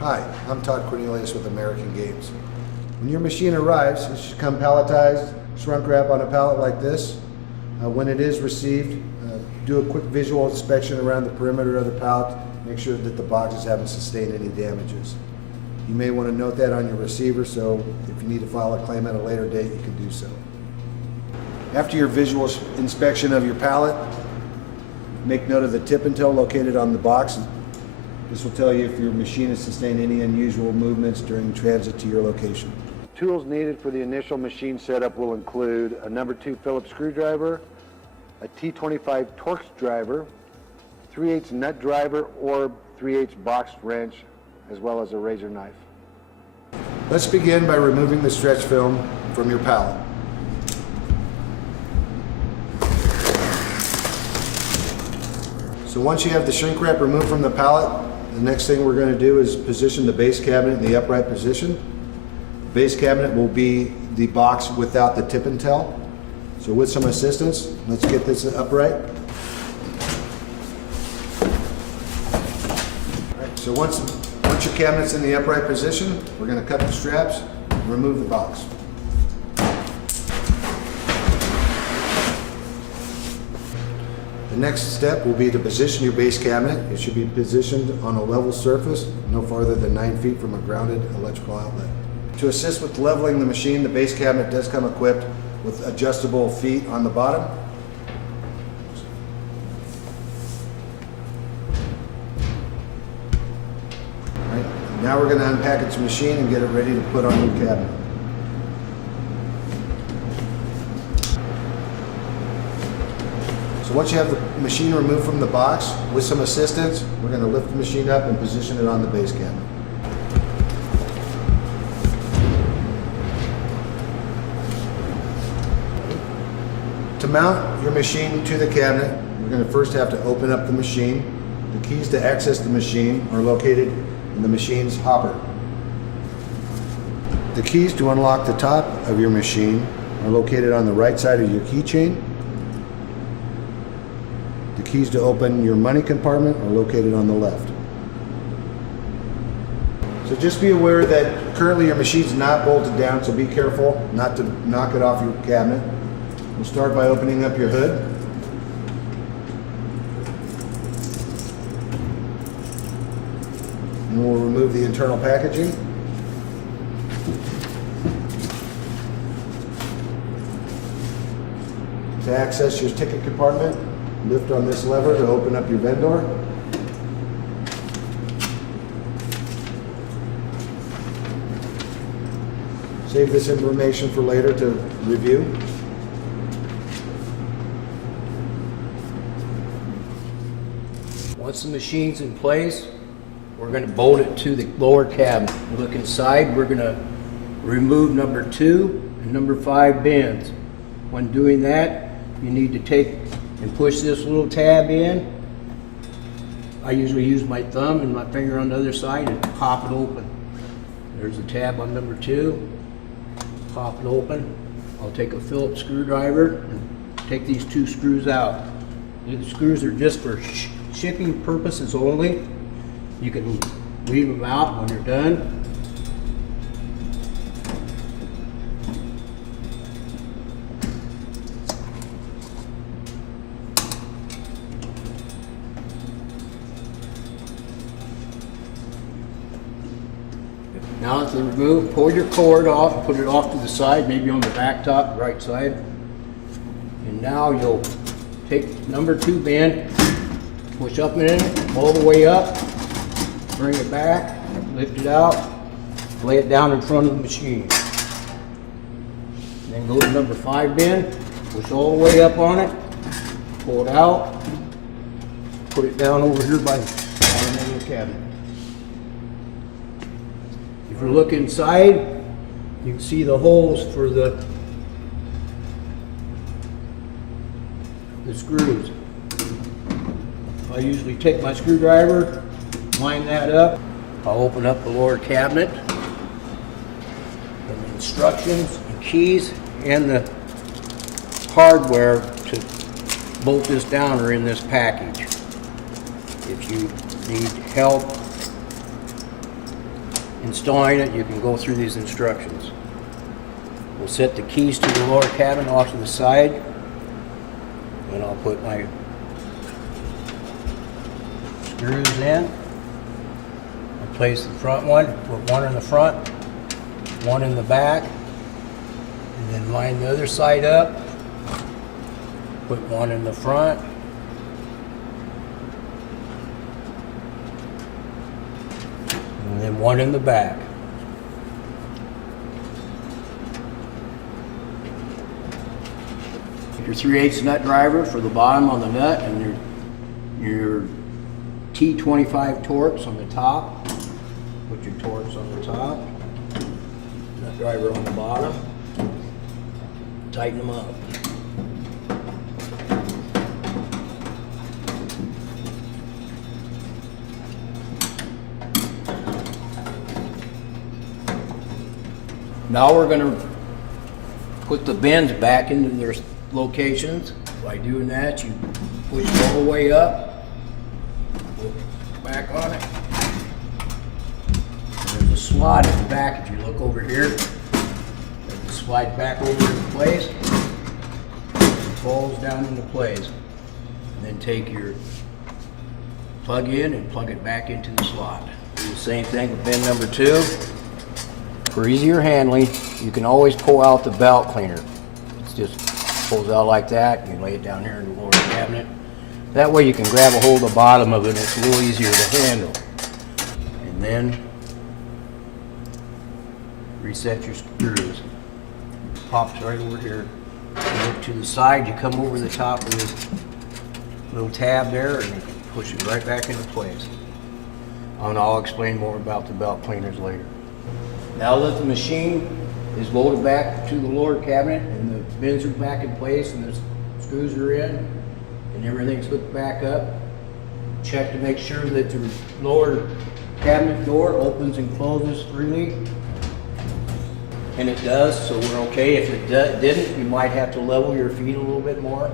Hi, I'm Todd Cornelius with American Games. When your machine arrives, it should come palletized, shrunk wrap on a pallet like this. When it is received, do a quick visual inspection around the perimeter of the pallet. Make sure that the boxes haven't sustained any damages. You may want to note that on your receiver, so if you need to file a claim at a later date, you can do so. After your visual inspection of your pallet, make note of the tip and toe located on the box. This will tell you if your machine has sustained any unusual movements during transit to your location. Tools needed for the initial machine setup will include a number 2 Phillips screwdriver, a T25 Torx driver, 3/8 nut driver or 3/8 box wrench, as well as a razor knife. Let's begin by removing the stretch film from your pallet. So once you have the shrink wrap removed from the pallet, the next thing we're going to do is position the base cabinet in the upright position. The base cabinet will be the box without the tip and tail. So with some assistance, let's get this upright. All right, so once your cabinet's in the upright position, we're going to cut the straps and remove the box. The next step will be to position your base cabinet. It should be positioned on a level surface, no farther than 9 feet from a grounded electrical outlet. To assist with leveling the machine, the base cabinet does come equipped with adjustable feet on the bottom. All right, now we're going to unpackage the machine and get it ready to put on your cabinet. So once you have the machine removed from the box, with some assistance, we're going to lift the machine up and position it on the base cabinet. To mount your machine to the cabinet, we're going to first have to open up the machine. The keys to access the machine are located in the machine's hopper. The keys to unlock the top of your machine are located on the right side of your keychain. The keys to open your money compartment are located on the left. So just be aware that currently your machine's not bolted down, so be careful not to knock it off your cabinet. We'll start by opening up your hood. And we'll remove the internal packaging. To access your ticket compartment, lift on this lever to open up your vendor. Save this information for later to review. Once the machine's in place, we're going to bolt it to the lower cabinet. Look inside, we're going to remove number 2 and number 5 bins. When doing that, you need to take and push this little tab in. I usually use my thumb and my finger on the other side and pop it open. There's the tab on number 2. Pop it open. I'll take a Phillips screwdriver and take these 2 screws out. The screws are just for shipping purposes only. You can leave them out when you're done. Now to remove, pull your cord off, put it off to the side, maybe on the back top, right side. And now you'll take number 2 bin, push up in it, all the way up, bring it back, lift it out, lay it down in front of the machine. Then go to number 5 bin, push all the way up on it, pull it out, put it down over here by the bottom of your cabinet. If you look inside, you can see the holes for the screws. I usually take my screwdriver, line that up. I'll open up the lower cabinet. And the instructions, the keys, and the hardware to bolt this down are in this package. If you need help installing it, you can go through these instructions. We'll set the keys to the lower cabin off to the side, and I'll put my screws in. I'll place the front one, put one in the front, one in the back, and then line the other side up, put one in the front, and then one in the back. Your 3/8 nut driver for the bottom on the nut, and your T25 Torx on the top. Put your Torx on the top, nut driver on the bottom. Tighten them up. Now we're going to put the bends back into their locations. By doing that, you push it all the way up, go back on it. And there's a slot in the back. If you look over here, it slides back over into place, it falls down into place. And then take your plug in and plug it back into the slot. Do the same thing with bend number 2. For easier handling, you can always pull out the belt cleaner. It's just pulls out like that. You lay it down here in the lower cabinet. That way you can grab a hold of the bottom of it and it's a little easier to handle. And then reset your screws. Pops right over here. You look to the side, you come over the top of this little tab there and you push it right back into place. And I'll explain more about the belt cleaners later. Now that the machine is loaded back to the lower cabinet and the bins are back in place and the screws are in and everything's hooked back up, check to make sure that the lower cabinet door opens and closes freely. And it does, so we're okay. If it didn't, you might have to level your feet a little bit more.